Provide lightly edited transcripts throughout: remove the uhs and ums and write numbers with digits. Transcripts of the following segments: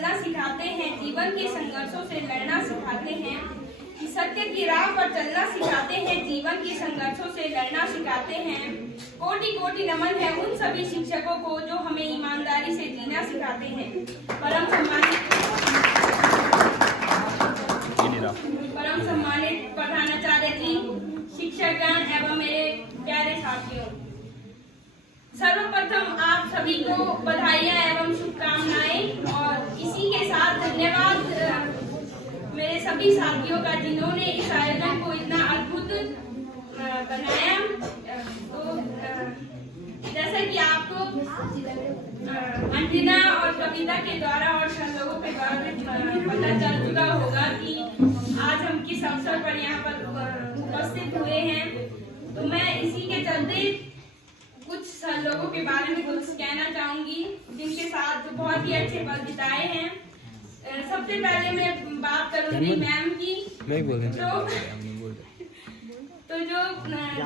चलना सिखाते हैं, जीवन के संघर्षों से लड़ना सिखाते हैं, सत्य की राह पर चलना सिखाते हैं, जीवन के संघर्षों से लड़ना सिखाते हैं। कोटि कोटि नमन है उन सभी शिक्षकों को जो हमें ईमानदारी से जीना सिखाते हैं। परम सम्मानित प्रधानाचार्य जी, शिक्षकगण एवं मेरे प्यारे साथियों, सर्वप्रथम आप सभी को बधाइयां एवं शुभकामनाएं और इसी के साथ धन्यवाद मेरे सभी साथियों का जिन्होंने इस आयोजन को इतना अद्भुत बनाया। तो जैसा कि आपको अंजना और कविता के द्वारा और सर लोगों के द्वारा पता चल चुका होगा कि आज हम किस अवसर पर यहाँ पर उपस्थित हुए हैं, तो मैं इसी के चलते कुछ सर लोगों के बारे में कुछ कहना चाहूंगी जिनके साथ बहुत ही अच्छे पल बिताए हैं। सबसे पहले मैं बात करूंगी मैम की। तो जो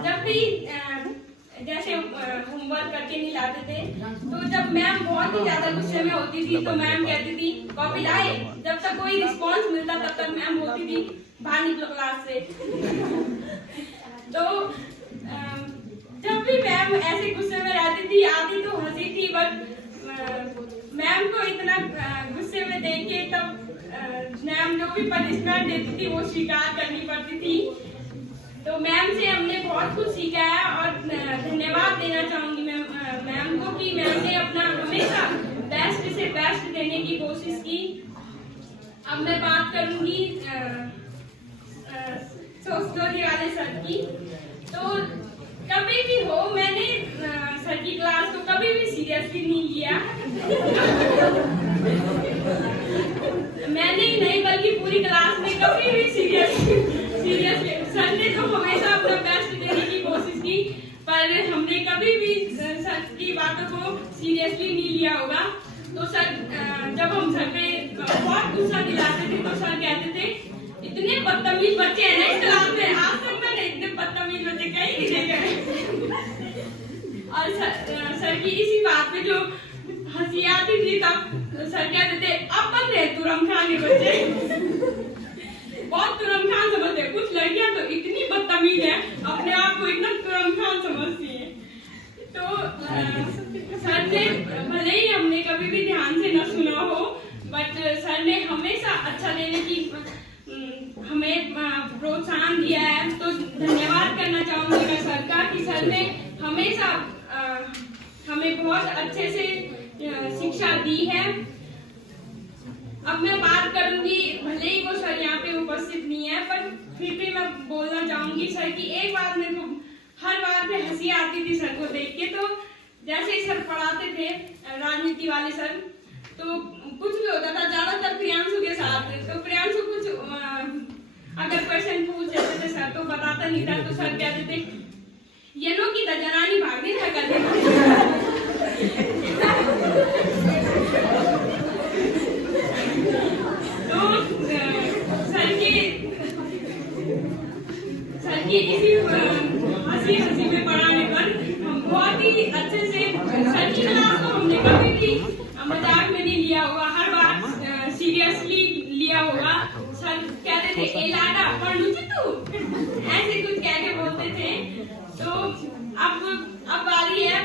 जब भी जैसे होमवर्क करके नहीं लाते थे, तो जब मैम बहुत ही ज्यादा गुस्से में होती थी तो मैम कहती थी कॉपी लाए, जब तक कोई रिस्पांस मिलता तब तक मैम बोलती थी बाहर निकलो क्लास से। तो जब भी मैम ऐसे गुस्से में रहती थी, आती तो हंसी थी, बट मैम को इतना गुस्से में देख के तब मैम जो भी पनिशमेंट देती थी वो स्वीकार करनी पड़ती थी। तो मैम से हमने बहुत कुछ सीखा है और धन्यवाद देना चाहूंगी मैम को कि मैम ने अपना हमेशा बेस्ट से बेस्ट देने की कोशिश की। अब मैं बात करूंगी सोशोलॉजी वाले सर की। तो कभी भी हो, मैंने सर की क्लास को कभी भी सीरियसली नहीं लिया। मैंने ही नहीं बल्कि पूरी क्लास ने कभी भी सीरियसली सर ने तो हमेशा अपना बेस्ट देने की कोशिश की, पर हमने कभी भी सर की बातों को सीरियसली नहीं लिया होगा। तो सर जब हम सर पे बहुत गुस्सा दिलाते थे तो सर कहते थे इतने बदतमीज बच्चे हैं ना इस क्लास में, आज तक मैंने इतने बदतमीज बच्चे कहीं नहीं देखे। और सर की इसी बात पे जो हंसी आती थी तब सर कहते थे अब बंद है तुरम खान के बच्चे, बहुत तुरम खान समझते हैं। कुछ लड़कियां तो इतनी बदतमीज है, अपने आप को इतना तुरम खान समझती है। तो सर ने भले ही हमने कभी भी ध्यान से न सुना हो, बट सर ने हमेशा अच्छा देने की हमें प्रोत्साहन दिया है। तो धन्यवाद करना चाहूंगी मैं सर का कि सर ने हमेशा हमें बहुत अच्छे से शिक्षा दी है। अब मैं बात करूंगी, भले ही वो सर यहाँ पे उपस्थित नहीं है, पर फिर भी मैं बोलना चाहूंगी सर की एक बात मेरे को हर बार पे हंसी आती थी सर को देख के। तो जैसे ही सर पढ़ाते थे राजनीति वाले सर, तो कुछ भी होता था ज्यादातर प्रियांशु के साथ, तो प्रियांशु कुछ अगर क्वेश्चन पूछ देते थे सर तो बताता नहीं था, तो सर कहते थे ये नो की जनानी भाग नहीं था करते। तो सर की इसी हंसी में पढ़ाने पर हम बहुत ही अच्छे से सर की क्लास को हमने कभी भी मजाक में नहीं लिया होगा, हर बार सीरियसली लिया होगा। सर कहते थे ए लाडा पढ़ लू तू, ऐसे कुछ कह के बोलते थे। तो अब बारी है,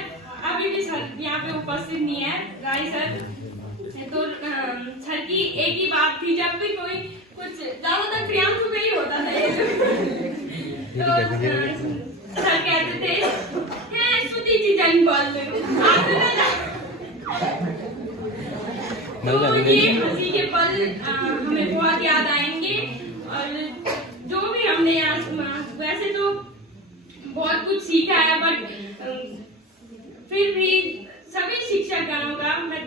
अभी भी सर यहाँ पे उपस्थित नहीं है राय सर। तो सर की एक ही बात थी, जब भी कोई कुछ ज्यादातर प्रियांशु में ही होता था ये। तो सर कहते थे है सुधी जी जन बोल तो ये हंसी के पल हमें बहुत याद आएंगे। और जो भी हमने वैसे तो बहुत कुछ सीखा है, बट फिर भी सभी शिक्षकगणों का मैं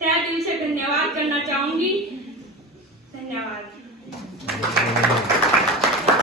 तहे दिल से धन्यवाद करना चाहूंगी।